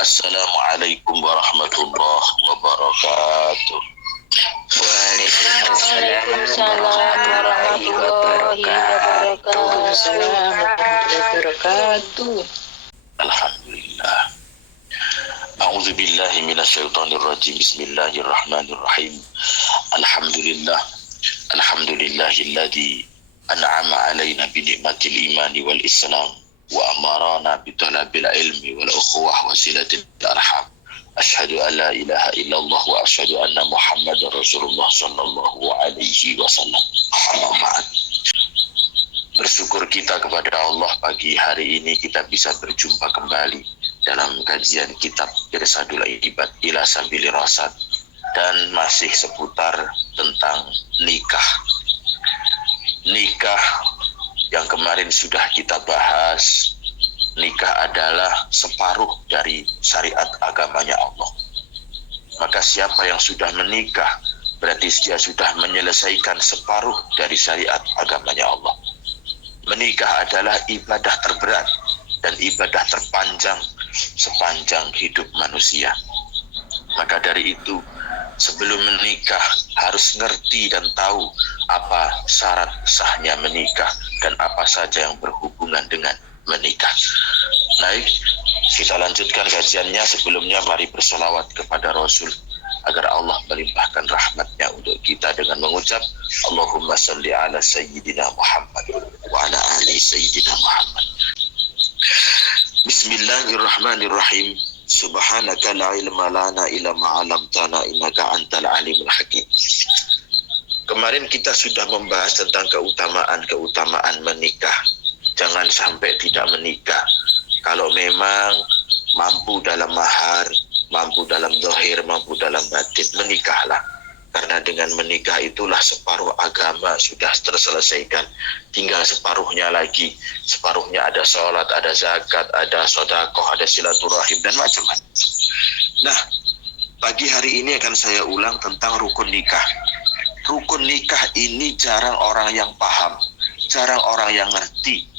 Assalamualaikum warahmatullahi wabarakatuh. Waalaikumsalam warahmatullahi wabarakatuh. Alhamdulillah. A'udzu billahi minasyaitonir rajim. Bismillahirrahmanirrahim. Alhamdulillah. Alhamdulillahilladzi an'ama 'alaina bi ni'matil imani wal islam wa amarana bi talabil ilmi wal ukhuwah wa silatil arham. Asyhadu an la ilaha illallah wa asyhadu anna Muhammadar Rasulullah sallallahu alaihi wasallam. Amma ba'd. Bersyukur kita kepada Allah, pagi hari ini kita bisa berjumpa kembali dalam kajian kitab Irsadul Ibad ila Sabilir Rasyad, dan masih seputar tentang nikah. Nikah yang kemarin sudah kita bahas, nikah adalah separuh dari syariat agamanya Allah. Maka siapa yang sudah menikah, berarti dia sudah menyelesaikan separuh dari syariat agamanya Allah. Menikah adalah ibadah terberat dan ibadah terpanjang sepanjang hidup manusia. Maka dari itu, sebelum menikah harus ngerti dan tahu apa syarat sahnya menikah dan apa saja yang berhubungan dengan menikah. Baik, kita lanjutkan kajiannya. Sebelumnya mari berselawat kepada Rasul agar Allah melimpahkan rahmatnya untuk kita dengan mengucap Allahumma salli ala Sayyidina Muhammad wa ala ali Sayyidina Muhammad. Bismillahirrahmanirrahim. Subhanaka la ilma lana illa ma 'allamtana innaka antal alimul hakim. Kemarin kita sudah membahas tentang keutamaan menikah. Jangan sampai tidak menikah. Kalau memang mampu dalam mahar, mampu dalam zahir, mampu dalam batin, menikahlah. Karena dengan menikah itulah separuh agama sudah terselesaikan. Tinggal separuhnya lagi. Separuhnya ada sholat, ada zakat, ada sedekah, ada silaturahim, dan macam-macam. Nah, pagi hari ini akan saya ulang tentang rukun nikah. Rukun nikah ini jarang orang yang paham, jarang orang yang ngerti.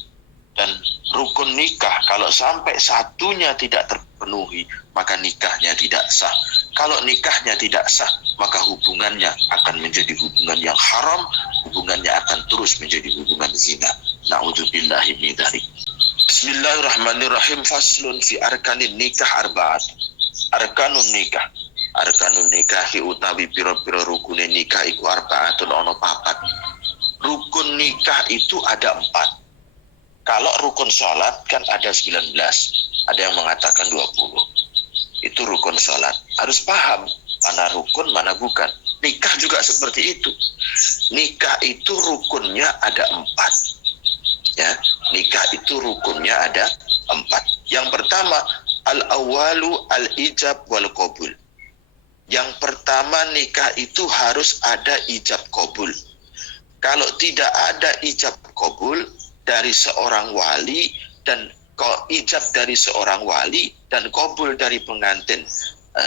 Dan rukun nikah kalau sampai satunya tidak terpenuhi, maka nikahnya tidak sah. Kalau nikahnya tidak sah, maka hubungannya akan menjadi hubungan yang haram, hubungannya akan terus menjadi hubungan zina. Na'udzubillahi min dzalik. Bismillahirrahmanirrahim. Faslun fi arkanin nikah arba'at. Arkanun nikah. Arkanun nikahi utawi pira-pira rukune nikah iku arba'atun ono papat. Rukun nikah itu ada 4. Kalau rukun sholat kan ada 19, ada yang mengatakan 20. Itu rukun sholat. Harus paham mana rukun, mana bukan. Nikah juga seperti itu. Nikah itu rukunnya ada 4. Ya, nikah itu rukunnya ada 4. Yang pertama, al-awwalu al-ijab wal qabul. Yang pertama, nikah itu harus ada ijab qabul. Kalau tidak ada ijab qabul dari seorang wali dan ijab dari seorang wali dan qabul dari pengantin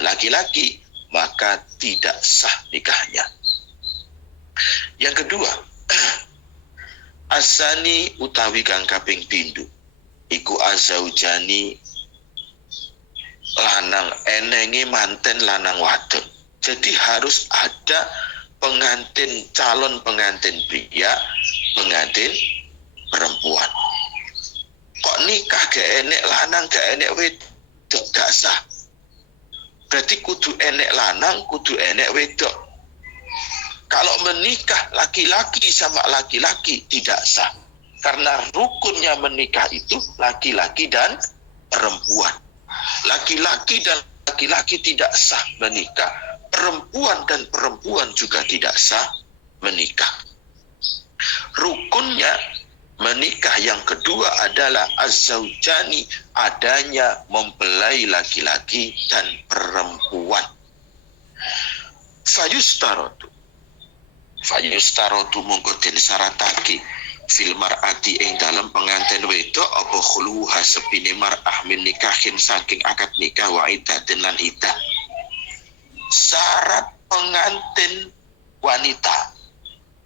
laki-laki, maka tidak sah nikahnya. Yang kedua, asani utawi kang kaping pindho iku azaujani, lanang enenge manten lanang wadon. Jadi harus ada pengantin, calon pengantin pria, pengantin perempuan. Kok nikah gak enek lanang, gak enek wedok, gak sah. Berarti kudu enek lanang, kudu enek wedok. Kalau menikah laki-laki sama laki-laki tidak sah. Karena rukunnya menikah itu laki-laki dan perempuan. Laki-laki dan laki-laki tidak sah menikah. Perempuan dan perempuan juga tidak sah menikah. Rukunnya menikah yang kedua adalah az-zaujani, adanya mempelai laki-laki dan perempuan. Fayustarotu mongko den syaratake fil mar'ati ing dalam pengantin wedok apa khuluha sepine mar'ah min nikahin saking akad nikah wa iddatin lan iddah. Syarat pengantin wanita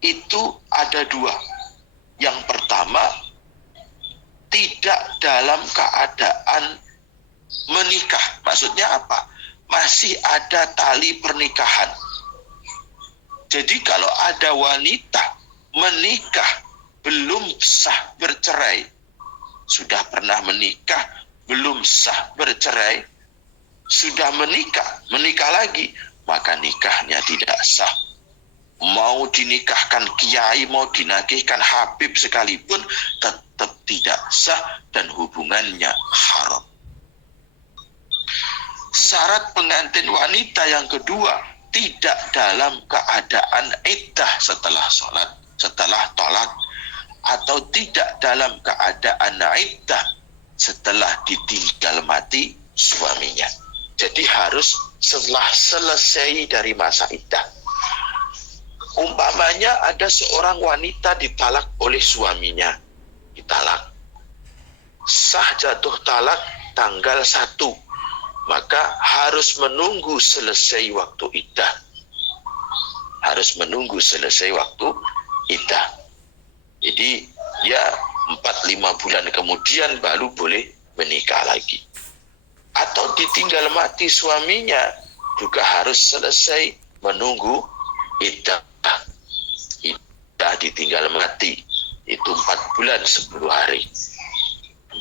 itu ada 2. Yang pertama, tidak dalam keadaan menikah. Maksudnya apa? Masih ada tali pernikahan. Jadi kalau ada wanita menikah belum sah bercerai, sudah pernah menikah belum sah bercerai, sudah menikah lagi, maka nikahnya tidak sah. Mau dinikahkan kiai, mau dinakihkan habib sekalipun, tetap tidak sah dan hubungannya haram. Syarat pengantin wanita yang kedua, tidak dalam keadaan iddah setelah sholat, setelah tolak, atau tidak dalam keadaan iddah setelah ditinggal mati suaminya. Jadi harus setelah selesai dari masa iddah. Umpamanya ada seorang wanita ditalak oleh suaminya, ditalak. Sah jatuh talak tanggal 1, maka harus menunggu selesai waktu iddah. Harus menunggu selesai waktu iddah. Jadi ya 4-5 bulan kemudian baru boleh menikah lagi. Atau ditinggal mati suaminya juga harus selesai menunggu iddah. Iddah ditinggal mati itu 4 bulan 10 hari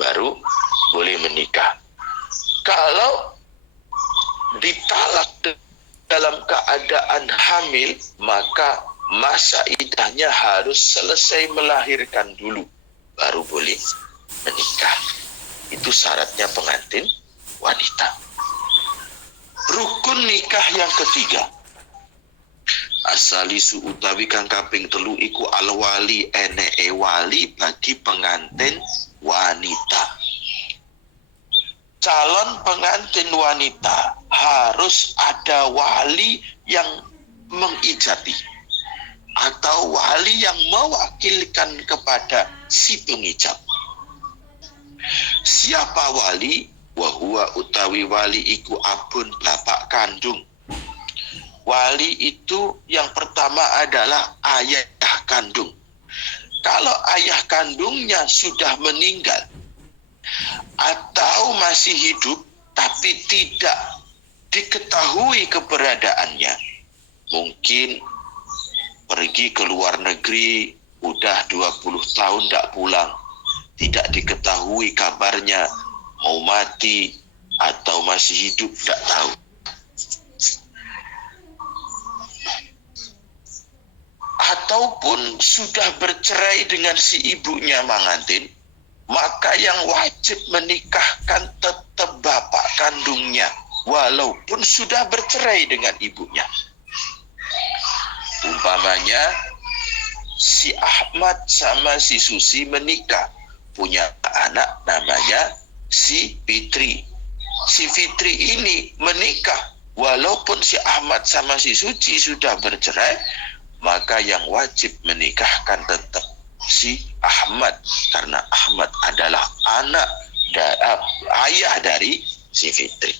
baru boleh menikah. Kalau ditalak dalam keadaan hamil, maka masa iddahnya harus selesai melahirkan dulu baru boleh menikah. Itu syaratnya pengantin wanita. Rukun nikah yang ketiga, asalisu utawi kang kaping 3 iku al wali, eneke wali bagi pengantin wanita. Calon pengantin wanita harus ada wali yang mengijabi atau wali yang mewakilkan kepada si pengijab. Siapa wali? Wahua utawi wali iku abun, bapak kandung. Wali itu yang pertama adalah ayah kandung. Kalau ayah kandungnya sudah meninggal atau masih hidup tapi tidak diketahui keberadaannya, mungkin pergi ke luar negeri, udah 20 tahun tidak pulang, tidak diketahui kabarnya, mau mati atau masih hidup tidak tahu. Ataupun sudah bercerai dengan si ibunya mangantin, maka yang wajib menikahkan tetap bapak kandungnya, walaupun sudah bercerai dengan ibunya. Umpamanya si Ahmad sama si Susi menikah, punya anak namanya si Fitri. Si Fitri ini menikah, walaupun si Ahmad sama si Suci sudah bercerai, maka yang wajib menikahkan tetap si Ahmad, karena Ahmad adalah ayah dari si Fitri.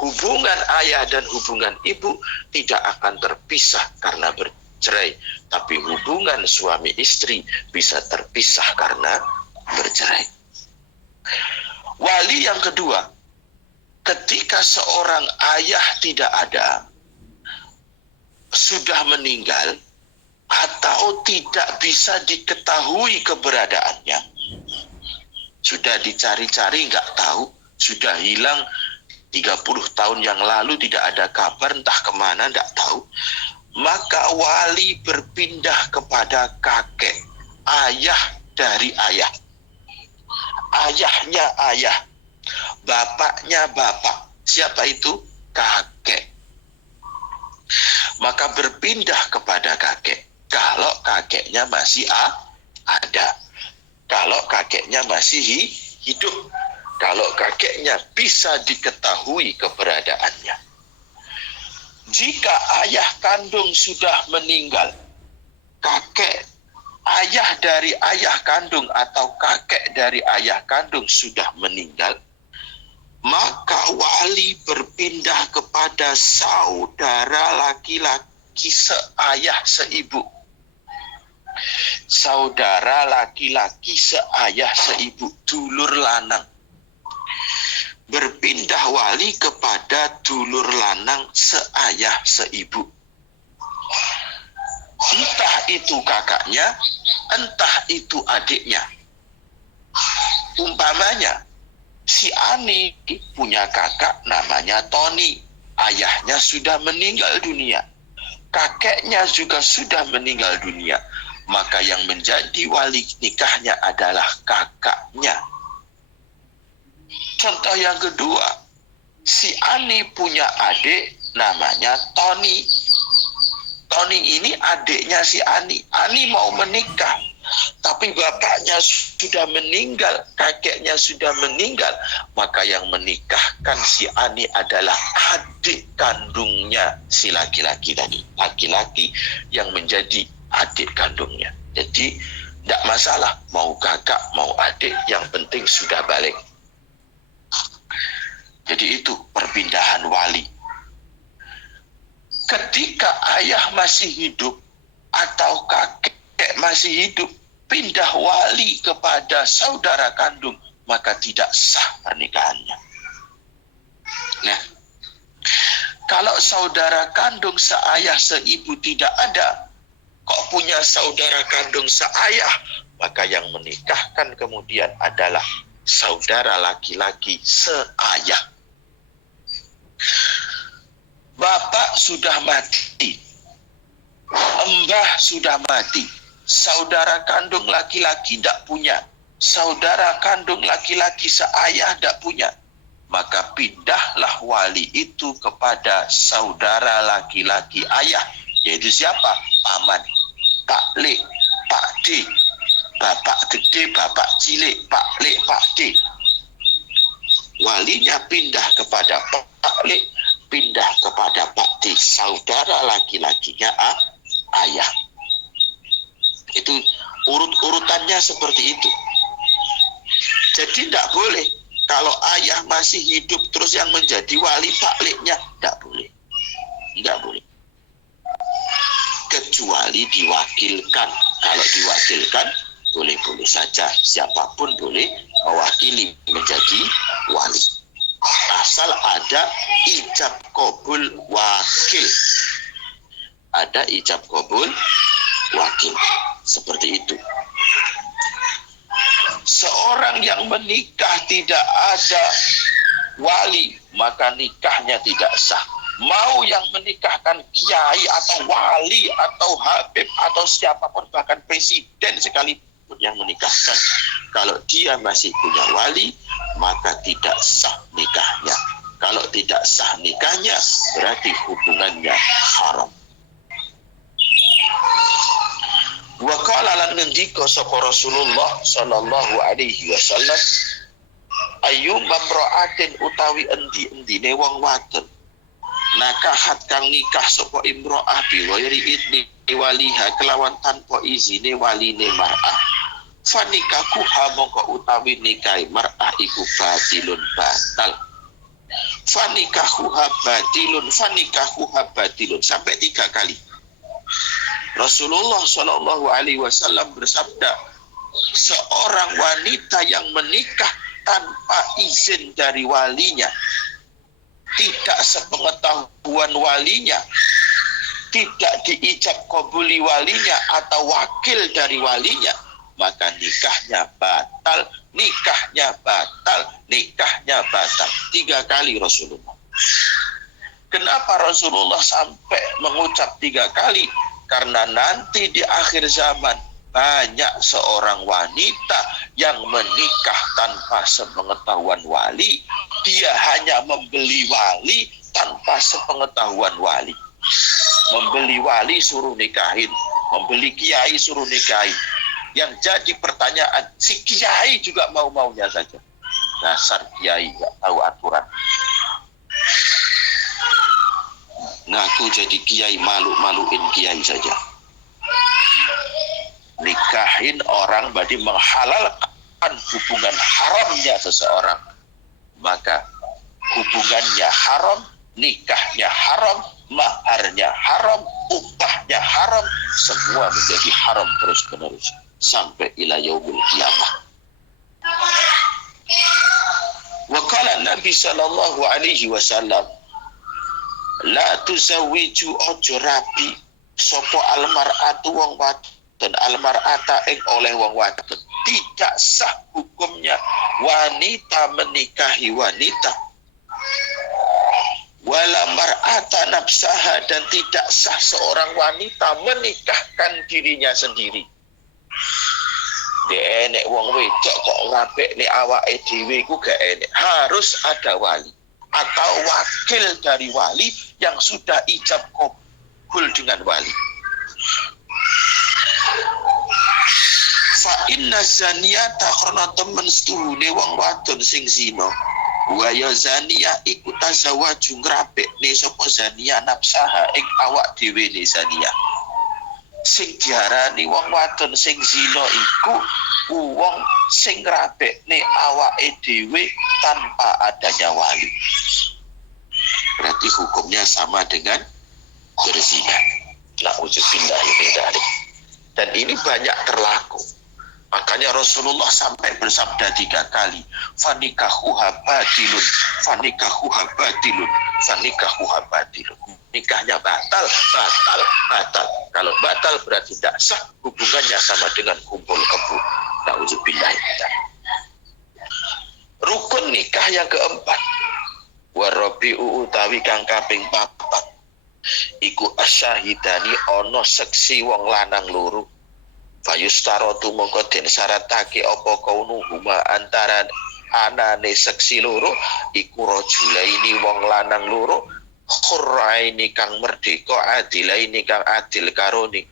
Hubungan ayah dan hubungan ibu tidak akan terpisah karena bercerai, tapi hubungan suami istri bisa terpisah karena bercerai. Wali yang kedua, ketika seorang ayah tidak ada, sudah meninggal, atau tidak bisa diketahui keberadaannya, sudah dicari-cari nggak tahu, sudah hilang 30 tahun yang lalu, tidak ada kabar, entah kemana nggak tahu, maka wali berpindah kepada kakek, ayah dari ayah, ayahnya ayah, bapaknya bapak. Siapa itu? Kakek. Maka berpindah kepada kakek kalau kakeknya masih ada, kalau kakeknya masih hidup, kalau kakeknya bisa diketahui keberadaannya. Jika ayah kandung sudah meninggal, kakek, ayah dari ayah kandung atau kakek dari ayah kandung sudah meninggal, maka wali berpindah kepada saudara laki-laki seayah seibu. Saudara laki-laki seayah seibu, dulur lanang. berpindah wali kepada dulur lanang seayah seibu. Entah itu kakaknya, entah itu adiknya. Umpamanya, si Ani punya kakak namanya Tony. Ayahnya sudah meninggal dunia. Kakeknya juga sudah meninggal dunia. Maka yang menjadi wali nikahnya adalah kakaknya. Contoh yang kedua, si Ani punya adik namanya Tony. Tony ini adiknya si Ani. Ani mau menikah, tapi bapaknya sudah meninggal, kakeknya sudah meninggal. Maka yang menikahkan si Ani adalah adik kandungnya si laki-laki tadi. Laki-laki yang menjadi adik kandungnya. Jadi tidak masalah mau kakak, mau adik, yang penting sudah balik. Jadi itu perpindahan wali. Ketika ayah masih hidup atau kakek masih hidup, pindah wali kepada saudara kandung, maka tidak sah pernikahannya. Nah, kalau saudara kandung seayah seibu tidak ada, kok punya saudara kandung seayah, maka yang menikahkan kemudian adalah saudara laki-laki seayah. Bapak sudah mati, mbah sudah mati, saudara kandung laki-laki tidak punya, saudara kandung laki-laki seayah tidak punya, maka pindahlah wali itu kepada saudara laki-laki ayah, yaitu siapa? Paman, Pak Le, Pak D, bapak gede, bapak cilik, Pak Le, Pak D. Walinya pindah kepada Pak Le, pindah kepada Pak D, saudara laki-lakinya ayah. Itu urut-urutannya seperti itu. Jadi tidak boleh kalau ayah masih hidup terus yang menjadi wali Pak Le-nya, tidak boleh. Tidak boleh. Kecuali diwakilkan. Kalau diwakilkan, boleh-boleh saja. Siapapun boleh mewakili menjadi wali. Asal ada ijab qabul wakil. Ada ijab qabul wakil. Seperti itu. Seorang yang menikah tidak ada wali, maka nikahnya tidak sah. Mau yang menikahkan kiai atau wali atau habib atau siapapun, bahkan presiden sekalipun yang menikahkan, kalau dia masih punya wali, maka tidak sah nikahnya. Kalau tidak sah nikahnya, berarti hubungannya haram. Wa qala lan ngendika sapa Rasulullah sallallahu alaihi wasallam, ayyum mamra'atin utawi endi-endine wong wadon nakahat kang nikah sapa imra'ah bi ghairi idni waliha kelawan tanpa izine waline mar'ah, fanikahuha mongko utawi nikahi mar'ah iku batilun batal. Fanikahuha batilun sampai 3 kali. Rasulullah Shallallahu Alaihi Wasallam bersabda, seorang wanita yang menikah tanpa izin dari walinya, tidak sepengetahuan walinya, tidak diijab qabuli walinya atau wakil dari walinya, maka nikahnya batal, nikahnya batal, nikahnya batal. 3 kali Rasulullah. Kenapa Rasulullah sampai mengucap 3 kali? Karena nanti di akhir zaman banyak seorang wanita yang menikah tanpa sepengetahuan wali. Dia hanya membeli wali tanpa sepengetahuan wali. Membeli wali suruh nikahin, membeli kiai suruh nikahin. Yang jadi pertanyaan, si kiai juga mau-maunya saja. Dasar kiai gak tahu aturan. Ngaku jadi kiai, malu-maluin kiai saja. Nikahin orang berarti menghalalkan hubungan haramnya seseorang. Maka hubungannya haram, nikahnya haram, maharnya haram, upahnya haram, semua menjadi haram terus-menerus sampai ila yaumil qiyamah. Wa qala Nabi sallallahu alaihi wasallam, la tuzawwiju ojo rabi sapa almar'atu wong wadon almar'ata ing oleh wong wadon. Tidak sah hukumnya wanita menikahi wanita. Wala mar'ata nafsaha, dan tidak sah seorang wanita menikahkan dirinya sendiri. Enek wong wedok kok ngabekne awake dhewe iku gak enek. Harus ada wali atau wakil dari wali yang sudah ijab kabul dengan wali. Fa inna zaniyata, karena temen setuhune wong wadon sing zina, wa ya zaniyah iku tazawwaju ngrabekne sapa zaniyah nafsaha ing awak dhewe ne zaniyah. Sing diarani wong wadon sing zina iku wong sing ngrabekne awake dhewe tanpa adanya wali. Berarti hukumnya sama dengan berzina. Na'udzubillah min dzalik. Dan ini banyak terlaku. Makanya Rasulullah sampai bersabda 3 kali, fanikahuha batilun, fanikahuha batilun, fanikahuha batilun. Nikahnya batal, batal, batal. Kalau batal berarti tidak sah, hubungannya sama dengan kumpul kebo. Na'udzubillah. Rukun nikah yang keempat, warabi'u utawi kang kaping 4, iku asyahidani ono seksi wong lanang loro. Fayustaratu mongko den syaratake apa kaunu huma antara anane seksi loro iku rajulaini wong lanang loro, khurraini kang merdeka, adilaini kang adil karone,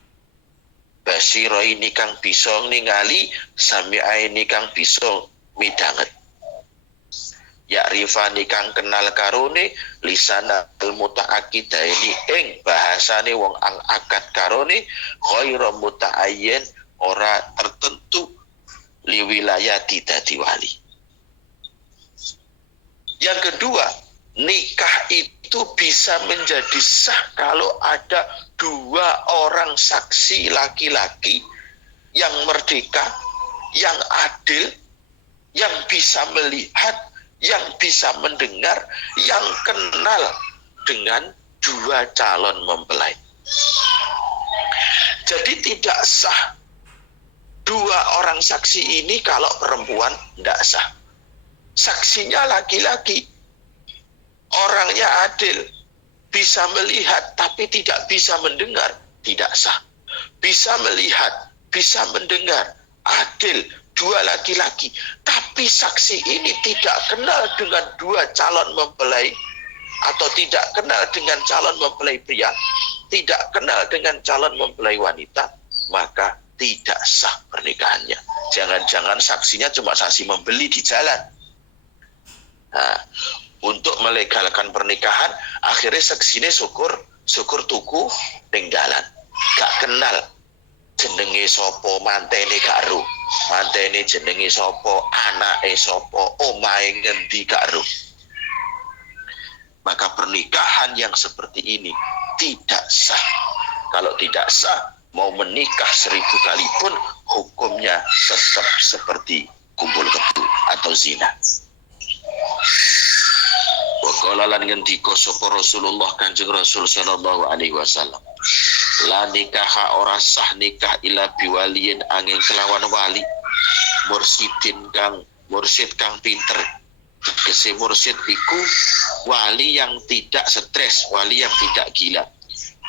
basiraini kang bisa ningali, sami'aini kang bisa midanget, ya'rifani kang kenal karone, lisana muta'akidaini ing bahasane wong ang akad karone, ghairu muta'ayyin ora tertentu liwilayati dadi wali. Yang kedua, nikah itu bisa menjadi sah kalau ada 2 orang saksi laki-laki yang merdeka, yang adil, yang bisa melihat, yang bisa mendengar, yang kenal dengan 2 calon mempelai. Jadi tidak sah 2 orang saksi ini kalau perempuan tidak sah. Saksinya laki-laki, orangnya adil, bisa melihat tapi tidak bisa mendengar, tidak sah. Bisa melihat, bisa mendengar, adil, 2 laki-laki, tapi saksi ini tidak kenal dengan 2 calon mempelai, atau tidak kenal dengan calon mempelai pria, tidak kenal dengan calon mempelai wanita, maka tidak sah pernikahannya. Jangan-jangan saksinya cuma saksi membeli di jalan. Nah, untuk melegalkan pernikahan, akhirnya saksinya syukur tuku ning dalan, gak kenal jenenge sopo, mantene gak ro, mantene jenenge sopo, anake sopo, omahe ngendi gak ro. Maka pernikahan yang seperti ini tidak sah. Kalau tidak sah, mau menikah 1000 kali pun hukumnya tetap seperti kumpul kebo atau zina. Wa qala lan ngendika sapa Rasulullah Kanjeng Rasul sallallahu alaihi wasallam, la nikaha ora sah nikah ila biwaliyin angin kelawan wali, mursid kang pinter. Tegese mursid iku wali yang tidak stres, wali yang tidak gila.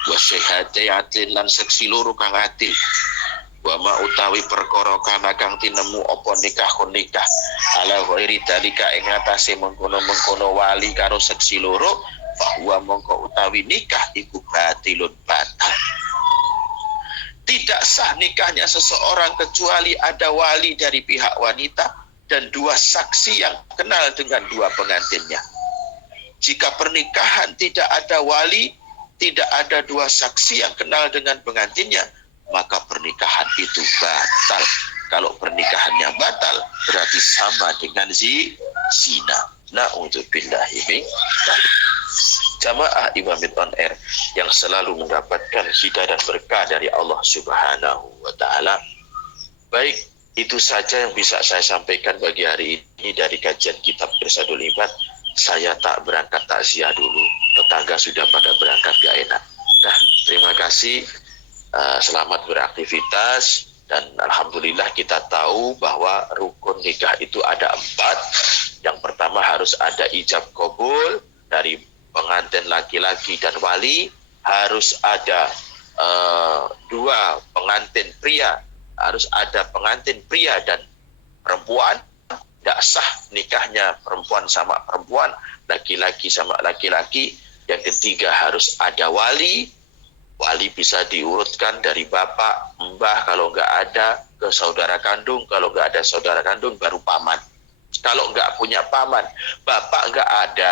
Wa syahadatin lan seksi loro kang adil. Wa ma utawi perkara kana kang tinemu apa nikah ala ghairi dalika ing atase mengkono-mengkono wali karo seksi loro, bahwa mongko utawi nikah iku batilun batal. Tidak sah nikahnya seseorang kecuali ada wali dari pihak wanita dan 2 saksi yang kenal dengan 2 pengantinnya. Jika pernikahan tidak ada wali, tidak ada 2 saksi yang kenal dengan pengantinnya, maka pernikahan itu batal. Kalau pernikahannya batal, berarti sama dengan zina. Na'udzubillahi min dzalik. Jamaah Imamin on Air yang selalu mendapatkan hidayah dan berkah dari Allah Subhanahu wa Ta'ala, baik Itu saja yang bisa saya sampaikan bagi hari ini dari kajian kitab Irsyadul Ibad. Saya tak berangkat takziah dulu, tetangga sudah pada berangkat, gak enak. Nah, terima kasih, selamat beraktivitas, dan alhamdulillah kita tahu bahwa rukun nikah itu ada 4. Yang pertama harus ada ijab kabul dari pengantin laki-laki dan wali, harus ada 2 pengantin pria, harus ada pengantin pria dan perempuan. Tidak sah nikahnya perempuan sama perempuan, laki-laki sama laki-laki. Yang ketiga harus ada wali. Wali bisa diurutkan dari bapak, mbah, kalau nggak ada ke saudara kandung, kalau nggak ada saudara kandung baru paman. Kalau nggak punya paman, bapak nggak ada,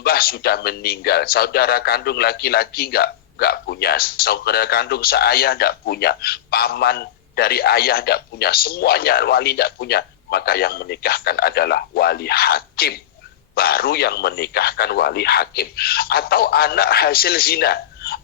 mbah sudah meninggal, saudara kandung laki-laki nggak punya, saudara kandung seayah nggak punya, paman dari ayah nggak punya, semuanya wali nggak punya, maka yang menikahkan adalah wali hakim. Baru yang menikahkan wali hakim. Atau anak hasil zina.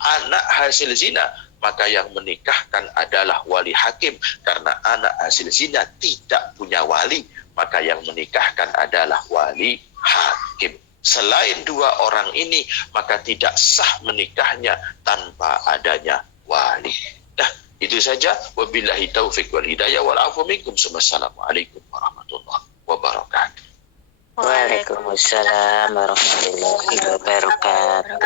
Anak hasil zina, maka yang menikahkan adalah wali hakim. Karena anak hasil zina tidak punya wali, maka yang menikahkan adalah wali hakim. Selain 2 orang ini, maka tidak sah menikahnya tanpa adanya wali. Nah, itu saja. Wabillahi taufiq wal hidayah wal afu minkum. Wassalamualaikum warahmatullahi wabarakatuh. Waalaikumsalam warahmatullahi wabarakatuh.